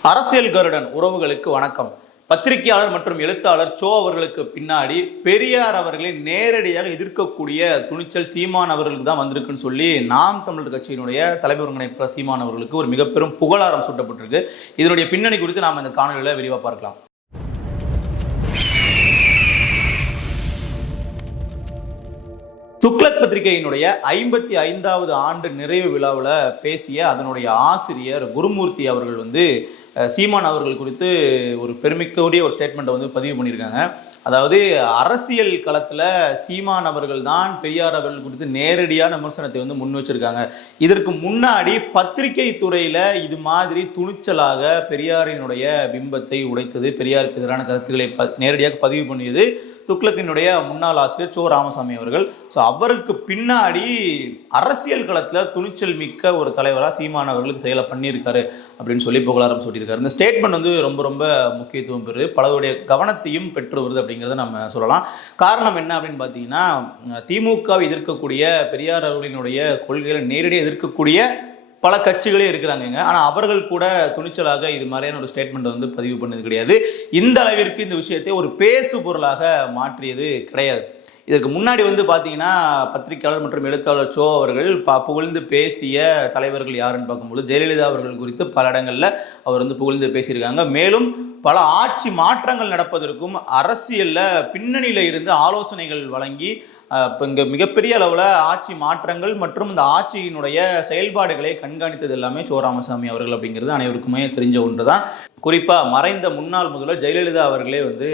அரசியல் கருடன் உறவுகளுக்கு வணக்கம். பத்திரிகையாளர் மற்றும் எழுத்தாளர் சோ அவர்களுக்கு பின்னாடி பெரியார் அவர்களை நேரடியாக எதிர்க்கக்கூடிய துணிச்சல் சீமான் அவர்களுக்கு தான் வந்திருக்குன்னு சொல்லி நாம் தமிழர் கட்சியினுடைய தலைமை ஒருங்கிணைப்பாளர் சீமான் அவர்களுக்கு ஒரு மிக பெரும் புகழாரம் சூட்டப்பட்டிருக்கு. இதனுடைய பின்னணி குறித்து நாம் இந்த காணொலியில் விரிவாக பார்க்கலாம். துக்ளக் பத்திரிகையினுடைய ஐம்பத்தி ஐந்தாவது ஆண்டு நிறைவு விழாவில் பேசிய அதனுடைய ஆசிரியர் குருமூர்த்தி அவர்கள் வந்து சீமான் அவர்கள் குறித்து ஒரு பெருமிக்கக்கூடிய ஒரு ஸ்டேட்மெண்ட்டை வந்து பதிவு பண்ணியிருக்காங்க. அதாவது அரசியல் களத்தில் சீமான் அவர்கள் தான் பெரியார் அவர்கள் குறித்து நேரடியான விமர்சனத்தை வந்து முன் வச்சிருக்காங்க. இதற்கு முன்னாடி பத்திரிகை துறையில் இது மாதிரி துணிச்சலாக பெரியாரினுடைய பிம்பத்தை உடைத்தது பெரியாருக்கு எதிரான கருத்துக்களை ப நேரடியாக பதிவு பண்ணியது துக்ளக்கினுடைய முன்னாள் ஆசிரியர் சோ. ராமசாமி அவர்கள். ஸோ அவருக்கு பின்னாடி அரசியல் களத்தில் துணிச்சல் மிக்க ஒரு தலைவராக சீமான் அவர்களுக்கு செயலை பண்ணியிருக்காரு அப்படின்னு சொல்லி புகழாரம் சொல்லியிருக்காரு இந்த ஸ்டேட்மெண்ட் வந்து ரொம்ப ரொம்ப முக்கியத்துவம் பெறுது. பலருடைய கவனத்தையும் பெற்று வருது அப்படிங்கிறத நம்ம சொல்லலாம். காரணம் என்ன அப்படின்னு பார்த்தீங்கன்னா திமுகவை எதிர்க்கக்கூடிய பெரியார் அவர்களினுடைய கொள்கைகளை நேரடியாக எதிர்க்கக்கூடிய பல கட்சிகளே இருக்கிறாங்கங்க. ஆனால் அவர்கள் கூட துணிச்சலாக இது மாதிரியான ஒரு ஸ்டேட்மெண்ட் வந்து பதிவு பண்ணது கிடையாது. இந்த அளவிற்கு இந்த விஷயத்தை ஒரு பேசு பொருளாக மாற்றியது கிடையாது. இதற்கு முன்னாடி வந்து பார்த்தீங்கன்னா பத்திரிகையாளர் மற்றும் எழுத்தாளர் சோ அவர்கள் ப புகழ்ந்து பேசிய தலைவர்கள் யாருன்னு பார்க்கும்போது ஜெயலலிதா அவர்கள் குறித்து பல இடங்களில் அவர் வந்து புகழ்ந்து பேசியிருக்காங்க. மேலும் பல ஆட்சி மாற்றங்கள் நடப்பதற்கும் அரசியலில் பின்னணியில் இருந்து ஆலோசனைகள் வழங்கி இப்போ இங்கே மிகப்பெரிய அளவில் ஆட்சி மாற்றங்கள் மற்றும் இந்த ஆட்சியினுடைய செயல்பாடுகளை கண்காணித்தது எல்லாமே சோ ராமசாமி அவர்கள் அப்படிங்கிறது அனைவருக்குமே தெரிஞ்ச ஒன்று தான் குறிப்பாக மறைந்த முன்னாள் முதல்வர் ஜெயலலிதா அவர்களே வந்து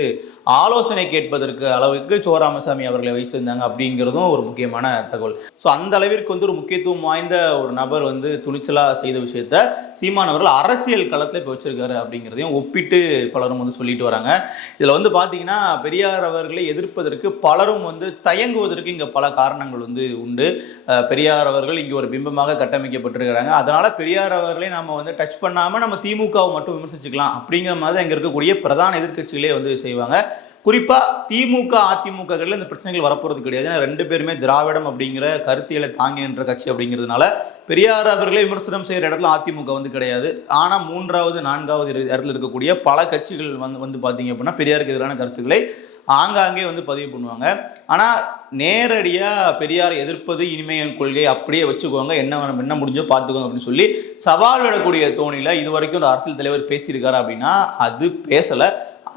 ஆலோசனை கேட்பதற்கு அளவுக்கு சோ ராமசாமி அவர்களை வைத்திருந்தாங்க அப்படிங்கிறதும் ஒரு முக்கியமான தகவல். ஸோ அந்த அளவிற்கு வந்து ஒரு முக்கியத்துவம் வாய்ந்த ஒரு நபர் வந்து துணிச்சலாக செய்த விஷயத்த சீமான் அவர்கள் அரசியல் களத்தில் இப்போ வச்சிருக்காரு அப்படிங்கிறதையும் ஒப்பிட்டு பலரும் வந்து சொல்லிட்டு வராங்க. இதில் வந்து பார்த்தீங்கன்னா பெரியார் அவர்களை எதிர்ப்பதற்கு பலரும் வந்து தயங்குவதற்கு இங்கே பல காரணங்கள் வந்து உண்டு. பெரியார் அவர்கள் இங்கே ஒரு பிம்பமாக கட்டமைக்கப்பட்டிருக்கிறாங்க. அதனால் பெரியார் அவர்களை நம்ம வந்து டச் பண்ணாமல் நம்ம திமுகவை மட்டும் விமர்சிச்சுக்கலாம் அப்படிங்கிற மாதிரி தான் இங்கே இருக்கக்கூடிய பிரதான எதிர்க்கட்சிகளே வந்து செய்வாங்க. குறிப்பாக திமுக அதிமுககளில் இந்த பிரச்சனைகள் வரப்போகிறது கிடையாது. ஏன்னா ரெண்டு பேருமே திராவிடம் அப்படிங்கிற கருத்தியலை தாங்கி நின்ற கட்சி அப்படிங்கிறதுனால பெரியார் அவர்களே விமர்சனம் செய்கிற இடத்துல அதிமுக வந்து கிடையாது. ஆனால் மூன்றாவது நான்காவது இடத்துல இருக்கக்கூடிய பல கட்சிகள் வந்து வந்து பார்த்தீங்க அப்படின்னா பெரியாருக்கு எதிரான கருத்துக்களை ஆங்காங்கே வந்து பதிவு பண்ணுவாங்க. ஆனால் நேரடியாக பெரியார் எதிர்ப்பது இனிமையின் கொள்கையை கொள்கை அப்படியே வச்சுக்கோங்க. என்ன என்ன முடிஞ்சோ பார்த்துக்கோங்க அப்படின்னு சொல்லி சவால் விடக்கூடிய தோணியில் இது வரைக்கும் ஒரு அரசியல் தலைவர் பேசியிருக்காரு அப்படின்னா அது பேசலை.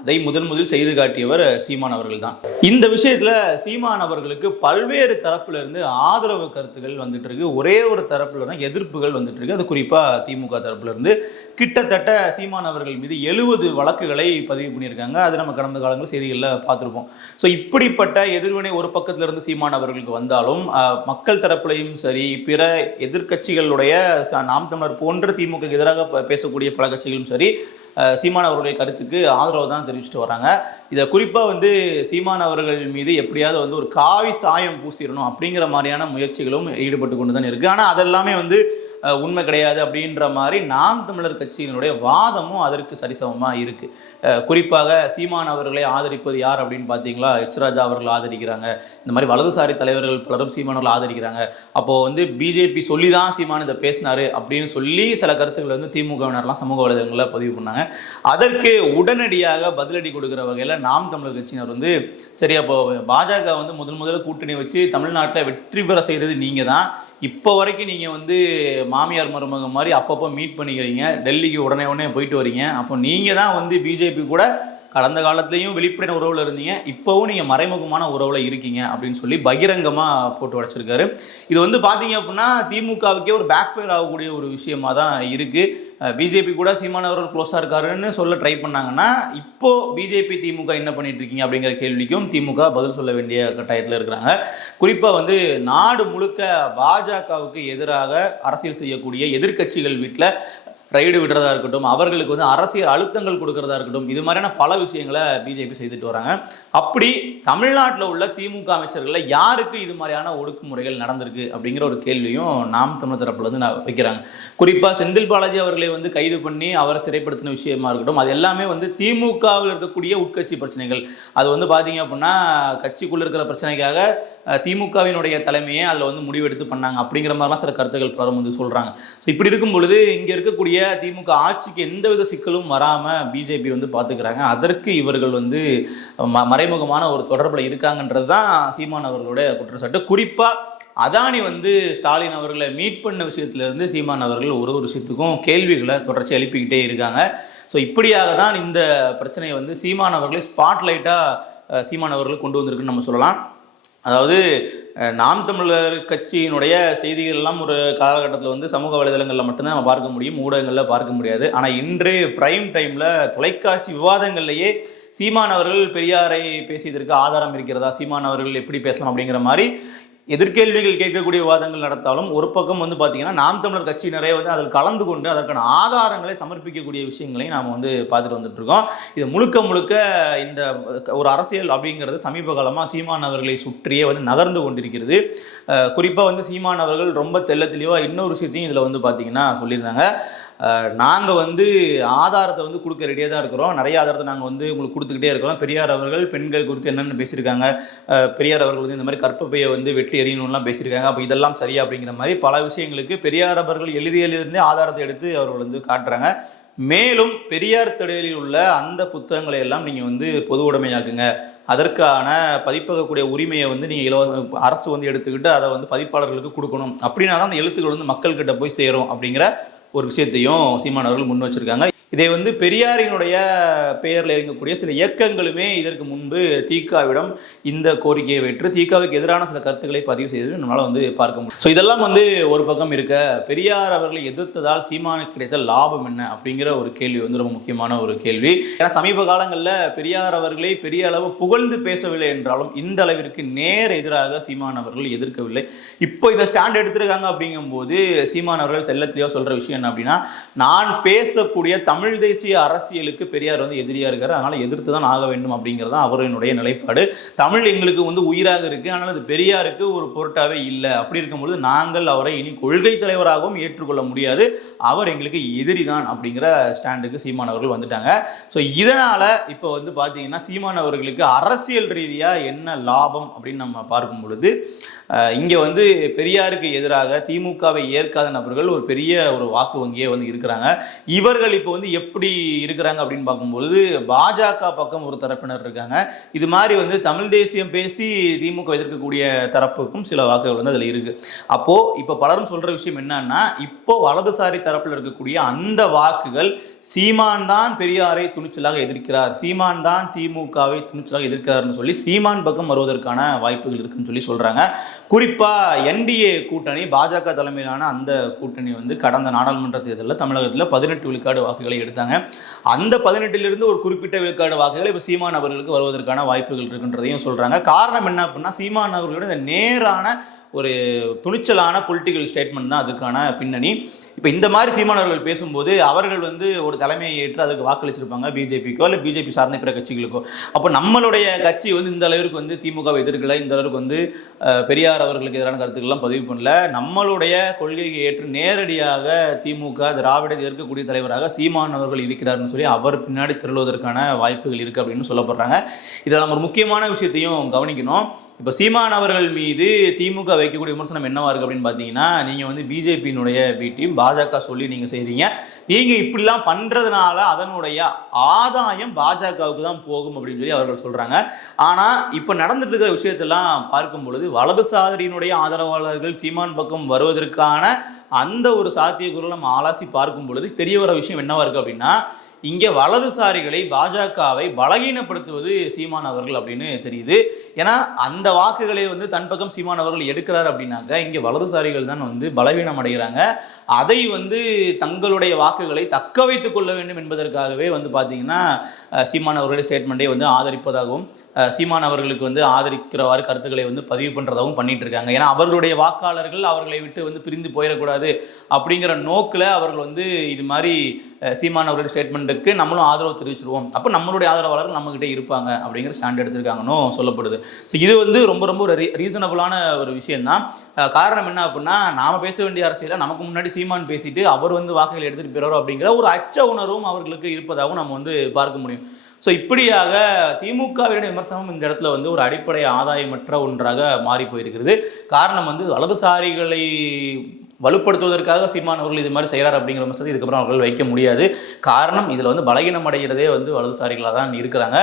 அதை முதன் முதல் செய்து காட்டியவர் சீமான் அவர்கள் தான். இந்த விஷயத்துல சீமான் அவர்களுக்கு பல்வேறு தரப்புல இருந்து ஆதரவு கருத்துக்கள் வந்துட்டு இருக்கு. ஒரே ஒரு தரப்புல தான் எதிர்ப்புகள் வந்துட்டு இருக்கு. அது குறிப்பா திமுக தரப்புல இருந்து கிட்டத்தட்ட சீமான் அவர்கள் மீது எழுபது வழக்குகளை பதிவு பண்ணியிருக்காங்க. அது நம்ம கடந்த காலங்களில் செய்திகளில் பார்த்துருப்போம். ஸோ இப்படிப்பட்ட எதிர்வினை ஒரு பக்கத்திலிருந்து சீமான் அவர்களுக்கு வந்தாலும் மக்கள் தரப்புலையும் சரி பிற எதிர்க்கட்சிகளுடைய ச- நாம் தமிழர் போன்ற திமுக எதிராக பேசக்கூடிய பல கட்சிகளும் சரி சீமான சீமான் அவர்களுடைய கருத்துக்கு ஆதரவு தான் தெரிவிச்சுட்டு வராங்க. இதை குறிப்பாக வந்து சீமான் அவர்கள் மீது எப்படியாவது வந்து ஒரு காவி சாயம் பூசிடணும் அப்படிங்கிற மாதிரியான முயற்சிகளும் ஈடுபட்டு கொண்டு தான் இருக்குது ஆனால் அதெல்லாமே வந்து உண்மை கிடையாது அப்படின்ற மாதிரி நாம் தமிழர் கட்சியினுடைய வாதமும் அதற்கு சரிசமமாக இருக்குது குறிப்பாக சீமான் அவர்களை ஆதரிப்பது யார் அப்படின்னு பார்த்தீங்களா? எச்ராஜா அவர்கள் ஆதரிக்கிறாங்க. இந்த மாதிரி வலதுசாரி தலைவர்கள் பலரும் சீமான் அவர்கள் ஆதரிக்கிறாங்க. அப்போது வந்து பிஜேபி சொல்லி தான் சீமான் இதை பேசினார் அப்படின்னு சொல்லி சில கருத்துக்கள் வந்து திமுகவினர்லாம் சமூக வலைதளங்களில் பதிவு பண்ணாங்க. அதற்கு உடனடியாக பதிலடி கொடுக்குற வகையில் நாம் தமிழர் கட்சியினர் வந்து சரி அப்போ பாஜக வந்து முதல் முதல்ல கூட்டணி வச்சு தமிழ்நாட்டில் வெற்றி பெற செய்தது நீங்கள் தான் இப்போ வரைக்கும் நீங்கள் வந்து மாமியார் மருமக மாதிரி அப்பப்போ மீட் பண்ணிக்கிறீங்க. டெல்லிக்கு உடனே உடனே போயிட்டு வரீங்க. அப்போ நீங்கள் தான் வந்து பிஜேபி கூட கடந்த காலத்துலேயும் வெளிப்படையான உறவில் இருந்தீங்க. இப்போவும் நீங்கள் மறைமுகமான உறவில் இருக்கீங்க அப்படின்னு சொல்லி பகிரங்கமாக போட்டு உடைச்சிருக்காரு இது வந்து பார்த்தீங்க அப்படின்னா திமுகவுக்கே ஒரு பேக் ஃபயர் ஆகக்கூடிய ஒரு விஷயமாக தான் இருக்குது பிஜேபி கூட சீமானவர்கள் க்ளோஸாக இருக்காருன்னு சொல்ல ட்ரை பண்ணாங்கன்னா இப்போது பிஜேபி திமுக என்ன பண்ணிட்டு இருக்கீங்க அப்படிங்கிற கேள்விக்கும் திமுக பதில் சொல்ல வேண்டிய கட்டாயத்தில் இருக்கிறாங்க. குறிப்பாக வந்து நாடு முழுக்க பாஜகவுக்கு எதிராக அரசியல் செய்யக்கூடிய எதிர்க்கட்சிகள் வீட்டில் ரைடு விடுறதா இருக்கட்டும் அவர்களுக்கு வந்து அரசியல் அழுத்தங்கள் கொடுக்கறதா இருக்கட்டும் இது மாதிரியான பல விஷயங்களை பிஜேபி செய்துட்டு வராங்க. அப்படி தமிழ்நாட்டில் உள்ள திமுக அமைச்சர்களில் யாருக்கு இது மாதிரியான ஒடுக்குமுறைகள் நடந்திருக்கு அப்படிங்கிற ஒரு கேள்வியும் நாம் தமிழ் தரப்புல வந்து நான் வைக்கிறாங்க. குறிப்பாக செந்தில் பாலாஜி அவர்களை வந்து கைது பண்ணி அவரை சிறைப்படுத்தின விஷயமா இருக்கட்டும் அது எல்லாமே வந்து திமுகவில் இருக்கக்கூடிய உட்கட்சி பிரச்சனைகள். அது வந்து பார்த்தீங்க அப்படின்னா கட்சிக்குள்ளே இருக்கிற பிரச்சனைக்காக திமுகவினுடைய தலைமையே அதில் வந்து முடிவெடுத்து பண்ணாங்க. அப்படிங்கிற மாதிரிலாம் சில கருத்துக்கள் பலரும் வந்து சொல்கிறாங்க ஸோ இப்படி இருக்கும் பொழுது இங்கே இருக்கக்கூடிய திமுக ஆட்சிக்கு எந்தவித சிக்கலும் வராமல் பிஜேபி வந்து பார்த்துக்கிறாங்க அதற்கு இவர்கள் வந்து ம மறைமுகமான ஒரு தொடர்பில் இருக்காங்கன்றது தான் சீமான் அவர்களுடைய குற்றச்சாட்டு. குறிப்பாக அதானி வந்து ஸ்டாலின் அவர்களை மீட் பண்ண விஷயத்துலேருந்து சீமான் அவர்கள் ஒரு ஒரு விஷயத்துக்கும் கேள்விகளை தொடர்ச்சி எழுப்பிக்கிட்டே இருக்காங்க. ஸோ இப்படியாக தான் இந்த பிரச்சனையை வந்து சீமான் அவர்களை ஸ்பாட்லைட்டாக சீமான் அவர்களை கொண்டு வந்திருக்குன்னு நம்ம சொல்லலாம். அதாவது நாம் தமிழர் கட்சியினுடைய செய்திகள் எல்லாம் ஒரு காலகட்டத்தில் வந்து சமூக வலைதளங்களில் மட்டும்தான் நம்ம பார்க்க முடியும் ஊடகங்களில் பார்க்க முடியாது. ஆனால் இன்று பிரைம் டைமில் தொலைக்காட்சி விவாதங்கள்லேயே சீமான் அவர்கள் பெரியாரை பேசியதற்கு ஆதாரம் இருக்கிறதா சீமான் அவர்கள் எப்படி பேசலாம் அப்படிங்கிற மாதிரி எதிர்கேள்விகள் கேட்கக்கூடிய விவாதங்கள் நடத்தாலும் ஒரு பக்கம் வந்து பார்த்தீங்கன்னா நாம் தமிழர் கட்சியினரே வந்து அதில் கலந்து கொண்டு அதற்கான ஆதாரங்களை சமர்ப்பிக்கக்கூடிய விஷயங்களையும் நாம் வந்து பார்த்துட்டு வந்துட்டு இருக்கோம் இது முழுக்க முழுக்க இந்த ஒரு அரசியல் அப்படிங்கிறது சமீப காலமாக சீமான் அவர்களை சுற்றியே வந்து நகர்ந்து கொண்டிருக்கிறது. குறிப்பாக வந்து சீமான் அவர்கள் ரொம்ப தெல்ல தெளிவாக இன்னொரு விஷயத்தையும் இதில் வந்து பார்த்தீங்கன்னா சொல்லியிருந்தாங்க. நாங்கள் வந்து ஆதாரத்தை வந்து கொடுக்க ரெடியாக தான் இருக்கிறோம். நிறைய ஆதாரத்தை நாங்கள் வந்து உங்களுக்கு கொடுத்துக்கிட்டே இருக்கிறோம். பெரியார் அவர்கள் பெண்கள் குறித்து என்னென்னு பேசியிருக்காங்க. பெரியார் அவர்கள் வந்து இந்த மாதிரி கற்பப்பையை வந்து வெட்டி எறியணும்லாம் பேசியிருக்காங்க. அப்போ இதெல்லாம் சரியா அப்படிங்கிற மாதிரி பல விஷயங்களுக்கு பெரியார் அவர்கள் எழுதியிலிருந்தே ஆதாரத்தை எடுத்து அவர்கள் வந்து காட்டுறாங்க. மேலும் பெரியார் தடையில் உள்ள அந்த புத்தகங்களை எல்லாம் நீங்கள் வந்து பொது உடைமையாக்குங்க. அதற்கான பதிப்பகக்கூடிய உரிமையை வந்து நீங்கள் இலவ அரசு வந்து எடுத்துக்கிட்டு அதை வந்து பதிப்பாளர்களுக்கு கொடுக்கணும். அப்படின்னா தான் அந்த எழுத்துக்கள் வந்து மக்கள்கிட்ட போய் சேரும் அப்படிங்கிற ஒரு விஷயத்தையும் சீமான் அவர்கள் முன் வச்சிருக்காங்க. இதை வந்து பெரியாரினுடைய பெயரில் இருக்கக்கூடிய சில இயக்கங்களுமே இதற்கு முன்பு தீகாவிடம் இந்த கோரிக்கையை வெற்று தீகாவுக்கு எதிரான சில கருத்துக்களை பதிவு செய்தது நம்மளால் வந்து பார்க்க முடியும். ஸோ இதெல்லாம் வந்து ஒரு பக்கம் இருக்க பெரியார் அவர்களை எதிர்த்ததால் சீமானுக்கு கிடைத்த லாபம் என்ன அப்படிங்கிற ஒரு கேள்வி வந்து ரொம்ப முக்கியமான ஒரு கேள்வி. ஏன்னா சமீப காலங்களில் பெரியார் அவர்களை பெரிய அளவு புகழ்ந்து பேசவில்லை என்றாலும் இந்த அளவிற்கு நேர் எதிராக சீமான் அவர்கள் எதிர்க்கவில்லை. இப்போ இதை ஸ்டாண்ட் எடுத்திருக்காங்க அப்படிங்கும்போது சீமான் அவர்கள் தெள்ள தெளிவாக சொல்கிற விஷயம் என்ன அப்படின்னா நான் பேசக்கூடிய தமிழ் தமிழ் தேசிய அரசியலுக்கு பெரியார் வந்து எதிரியாக இருக்கார். அதனால் எதிர்த்து தான் ஆக வேண்டும் அப்படிங்கிறது தான் அவரினுடைய நிலைப்பாடு. தமிழ் எங்களுக்கு வந்து உயிராக இருக்குது ஆனால் அது பெரியாருக்கு ஒரு பொருட்டாகவே இல்லை. அப்படி இருக்கும்பொழுது நாங்கள் அவரை இனி கொள்கை தலைவராகவும் ஏற்றுக்கொள்ள முடியாது. அவர் எங்களுக்கு எதிரி தான் அப்படிங்கிற ஸ்டாண்டுக்கு சீமான் அவர்கள் வந்துட்டாங்க. ஸோ இதனால் இப்போ வந்து பார்த்தீங்கன்னா சீமான் அவர்களுக்கு அரசியல் ரீதியாக என்ன லாபம் அப்படின்னு நம்ம பார்க்கும் பொழுது இங்கே வந்து பெரியாருக்கு எதிராக திமுகவை ஏற்காத நபர்கள் ஒரு பெரிய ஒரு வாக்கு வங்கியே வந்து இருக்கிறாங்க. இவர்கள் இப்போ வந்து எப்படி இருக்கிறாங்க அப்படின்னு பார்க்கும்பொழுது பாஜக பக்கம் ஒரு தரப்பினர் இருக்காங்க. இது மாதிரி வந்து தமிழ் தேசியம் பேசி திமுக எதிர்க்கக்கூடிய தரப்புக்கும் சில வாக்குகள் வந்து அதில் இருக்குது அப்போது இப்போ பலரும் சொல்கிற விஷயம் என்னன்னா இப்போ வலதுசாரி தரப்பில் இருக்கக்கூடிய அந்த வாக்குகள் சீமான் தான் பெரியாரை துணிச்சலாக எதிர்க்கிறார். சீமான் தான் திமுகவை துணிச்சலாக எதிர்க்கிறார்னு சொல்லி சீமான் பக்கம் வருவதற்கான வாய்ப்புகள் இருக்குன்னு சொல்லி சொல்கிறாங்க குறிப்பாக என்டிஏ கூட்டணி பாஜக தலைமையிலான அந்த கூட்டணி வந்து கடந்த நாடாளுமன்ற தேர்தலில் தமிழகத்தில் பதினெட்டு விழுக்காடு வாக்குகளை எடுத்தாங்க. அந்த பதினெட்டிலிருந்து ஒரு குறிப்பிட்ட விழுக்காடு வாக்குகள் இப்போ சீமான் அவர்களுக்கு வருவதற்கான வாய்ப்புகள் இருக்குன்றதையும் சொல்கிறாங்க காரணம் என்ன அப்படின்னா சீமான் அவர்களோட இந்த நேரான ஒரு துணிச்சலான பொலிட்டிக்கல் ஸ்டேட்மெண்ட் தான் அதுக்கான பின்னணி. இப்போ இந்த மாதிரி சீமானவர்கள் பேசும்போது அவர்கள் வந்து ஒரு தலைமையை ஏற்று அதுக்கு வாக்களிச்சிருப்பாங்க பிஜேபிக்கோ இல்லை பிஜேபி சார்ந்த பிற கட்சிகளுக்கோ. அப்போ நம்மளுடைய கட்சி வந்து இந்த அளவிற்கு வந்து திமுகவை எதிர்க்கல இந்த அளவுக்கு வந்து பெரியார் அவர்களுக்கு எதிரான கருத்துக்கள்லாம் பதிவு பண்ணல. நம்மளுடைய கொள்கையை ஏற்று நேரடியாக திமுக திராவிட எதிர்க்கக்கூடிய தலைவராக சீமான் அவர்கள் இருக்கிறார்னு சொல்லி அவர் பின்னாடி திரளுவதற்கான வாய்ப்புகள் இருக்குது அப்படின்னு சொல்லப்படுறாங்க. இதில் நம்ம ஒரு முக்கியமான விஷயத்தையும் கவனிக்கணும். இப்போ சீமான் அவர்கள் மீது திமுக வைக்கக்கூடிய விமர்சனம் என்னவா இருக்கு அப்படின்னு பார்த்தீங்கன்னா நீங்கள் வந்து பிஜேபியினுடைய பி டீம் பாஜக சொல்லி நீங்கள் செய்கிறீங்க நீங்கள் இப்படிலாம் பண்ணுறதுனால அதனுடைய ஆதாயம் பாஜகவுக்கு தான் போகும் அப்படின்னு சொல்லி அவர்கள் சொல்கிறாங்க ஆனால் இப்போ நடந்துட்டு இருக்கிற விஷயத்தெல்லாம் பார்க்கும் பொழுது வலதுசாரியினுடைய ஆதரவாளர்கள் சீமான் பக்கம் வருவதற்கான அந்த ஒரு சாத்தியக்கூறு நம்ம ஆலாசி பார்க்கும் பொழுது தெரிய வர விஷயம் என்னவா இருக்குது அப்படின்னா இங்கே வலதுசாரிகளை பாஜகவை பலகீனப்படுத்துவது சீமான் அவர்கள் அப்படின்னு தெரியுது. ஏன்னா அந்த வாக்குகளை வந்து தன் பக்கம் சீமான் அவர்கள் எடுக்கிறார் அப்படின்னாக்க இங்கே வலதுசாரிகள் தான் வந்து பலவீனம் அடைகிறாங்க. அதை வந்து தங்களுடைய வாக்குகளை தக்க வைத்து கொள்ள வேண்டும் என்பதற்காகவே வந்து பார்த்தீங்கன்னா சீமான் அவர்களுடைய ஸ்டேட்மெண்ட்டை வந்து ஆதரிப்பதாகவும் சீமான் அவர்களுக்கு வந்து ஆதரிக்கிறவாறு கருத்துக்களை வந்து பதிவு பண்ணுறதாகவும் பண்ணிட்டு இருக்காங்க. ஏன்னா அவர்களுடைய வாக்காளர்கள் அவர்களை விட்டு வந்து பிரிந்து போயிடக்கூடாது அப்படிங்கிற நோக்கில் அவர்கள் வந்து இது மாதிரி சீமான் அவர்களுடைய ஸ்டேட்மெண்ட் ஃப்ரண்டுக்கு நம்மளும் ஆதரவு தெரிவிச்சிருவோம். அப்போ நம்மளுடைய ஆதரவாளர்கள் நம்மகிட்ட இருப்பாங்க அப்படிங்கிற ஸ்டாண்ட் எடுத்திருக்காங்கன்னு சொல்லப்படுது. ஸோ இது வந்து ரொம்ப ரொம்ப ஒரு ரீசனபிளான ஒரு விஷயம் தான் காரணம் என்ன அப்படின்னா நாம் பேச வேண்டிய அரசியலில் நமக்கு முன்னாடி சீமான் பேசிட்டு அவர் வந்து வாக்குகள் எடுத்துகிட்டு போயிறாரோ அப்படிங்கிற ஒரு அச்ச உணர்வும் அவர்களுக்கு இருப்பதாகவும் நம்ம வந்து பார்க்க முடியும். ஸோ இப்படியாக திமுகவினுடைய விமர்சனம் இந்த இடத்துல வந்து ஒரு அடிப்படை ஆதாயமற்ற ஒன்றாக மாறி போயிருக்கிறது. காரணம் வந்து வலதுசாரிகளை வலுப்படுத்துவதற்காக சீமான் அவர்கள் இது மாதிரி செய்கிறார் அப்படிங்கிற விமர்சனத்தை இதுக்கப்புறம் அவர்கள் வைக்க முடியாது. காரணம் இதில் வந்து பலகீனம் அடைகிறதே வந்து வலதுசாரிகளாக தான் இருக்கிறாங்க.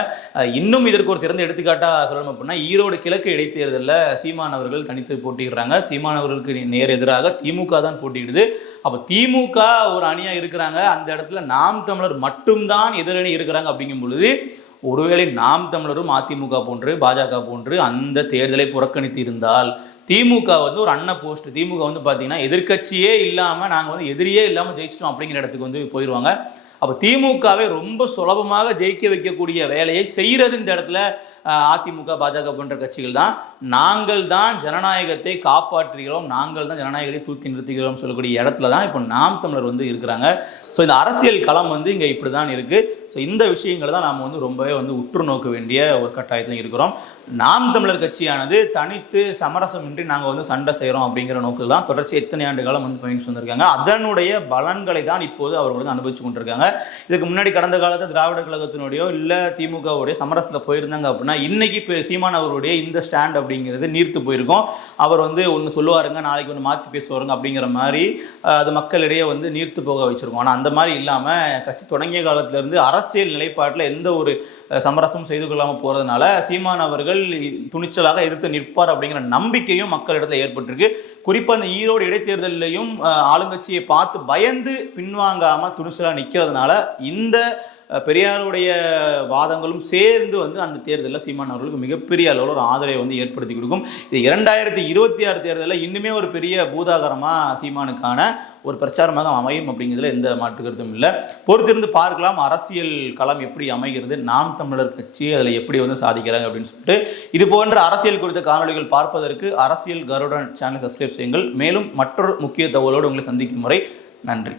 இன்னும் இதற்கு ஒரு சிறந்த எடுத்துக்காட்டாக சொல்லணும் அப்படின்னா ஈரோடு கிழக்கு இடைத்தேர்தலில் சீமான் அவர்கள் தனித்து போட்டியிடுறாங்க. சீமான் அவர்களுக்கு நேர் எதிராக திமுக தான் போட்டியிடுது. அப்போ திமுக ஒரு அணியாக இருக்கிறாங்க. அந்த இடத்துல நாம் தமிழர் மட்டும்தான் எதிரணி இருக்கிறாங்க அப்படிங்கும் பொழுது ஒருவேளை நாம் தமிழரும் அதிமுக போன்று பாஜக போன்று அந்த தேர்தலை புறக்கணித்து இருந்தால் திமுக வந்து ஒரு அன்ன போஸ்ட் திமுக வந்து பார்த்தீங்கன்னா எதிர்க்கட்சியே இல்லாமல் நாங்கள் வந்து எதிரியே இல்லாமல் ஜெயிச்சிட்டோம் அப்படிங்கிற இடத்துக்கு வந்து போயிடுவாங்க அப்போ திமுகவை ரொம்ப சுலபமாக ஜெயிக்க வைக்கக்கூடிய வேலையை செய்கிறது இந்த இடத்துல அதிமுக பாஜக போன்ற கட்சிகள் தான். நாங்கள் தான் ஜனநாயகத்தை காப்பாற்றுகிறோம். நாங்கள் தான் ஜனநாயகத்தை தூக்கி நிறுத்துகிறோம் சொல்லக்கூடிய இடத்துல தான் இப்போ நாம் தமிழர் வந்து இருக்கிறாங்க. ஸோ இந்த அரசியல் களம் வந்து இங்கே இப்படி தான் இருக்குது ஸோ இந்த விஷயங்களை தான் நாம் வந்து ரொம்பவே வந்து உற்று நோக்க வேண்டிய ஒரு கட்டாயத்தில் இருக்கிறோம். நாம் தமிழர் கட்சியானது தனித்து சமரசமின்றி நாங்கள் வந்து சண்டை செய்கிறோம் அப்படிங்கிற நோக்கில் தான் தொடர்ச்சி எத்தனை ஆண்டு காலம் வந்து பயணிச்சு வந்திருக்காங்க. அதனுடைய பலன்களை தான் இப்போது அவர்கள் வந்து அனுபவிச்சு கொண்டிருக்காங்க. இதுக்கு முன்னாடி கடந்த காலத்தில் திராவிட கழகத்தினுடையோ இல்லை திமுகவுடைய சமரசத்தில் போயிருந்தாங்க அப்படின்னா இன்னைக்கு இப்போ சீமான் அவருடைய இந்த ஸ்டாண்ட் அப்படிங்கிறது நீர்த்து போயிருக்கும். அவர் வந்து ஒன்று சொல்லுவாருங்க நாளைக்கு ஒன்று மாற்றி பேசுவாருங்க அப்படிங்கிற மாதிரி அது மக்களிடையே வந்து நீர்த்து போக வச்சுருக்கோம். ஆனால் அந்த மாதிரி இல்லாமல் கட்சி தொடங்கிய காலத்திலேருந்து அரசியல் நிலைப்பாட்டில் எந்த ஒரு சமரசமும் செய்து கொள்ளாமல் போகிறதுனால சீமான் அவர்கள் துணிச்சலாக எதிர்த்து நிற்பார் அப்படிங்கிற நம்பிக்கையும் மக்களிடத்தில் ஏற்பட்டிருக்கு. குறிப்பாக அந்த ஈரோடு இடைத்தேர்தலையும் ஆளுங்கட்சியை பார்த்து பயந்து பின்வாங்காமல் துணிச்சலாக நிற்கிறதுனால இந்த பெரியாருடைய வாதங்களும் சேர்ந்து வந்து அந்த தேர்தலில் சீமான் அவர்களுக்கு மிகப்பெரிய அளவில் ஒரு ஆதரவை வந்து ஏற்படுத்தி கொடுக்கும். இது இரண்டாயிரத்தி இருபத்தி ஆறு தேர்தலில் இன்னுமே ஒரு பெரிய பூதாகரமாக சீமானுக்கான ஒரு பிரச்சாரமாக அமையும் அப்படிங்கிறதுல எந்த மாற்று கருத்தும் இல்லை. பொறுத்திருந்து பார்க்கலாம் அரசியல் களம் எப்படி அமைகிறது நாம் தமிழர் கட்சி அதில் எப்படி வந்து சாதிக்கிறாங்க அப்படின்னு சொல்லிட்டு. இது போன்ற அரசியல் குறித்த காணொளிகள் பார்ப்பதற்கு அரசியல் கருடன் சேனல் சப்ஸ்கிரைப் செய்யுங்கள். மேலும் மற்றொரு முக்கிய தகவலோடு உங்களை சந்திக்கும் முறை நன்றி.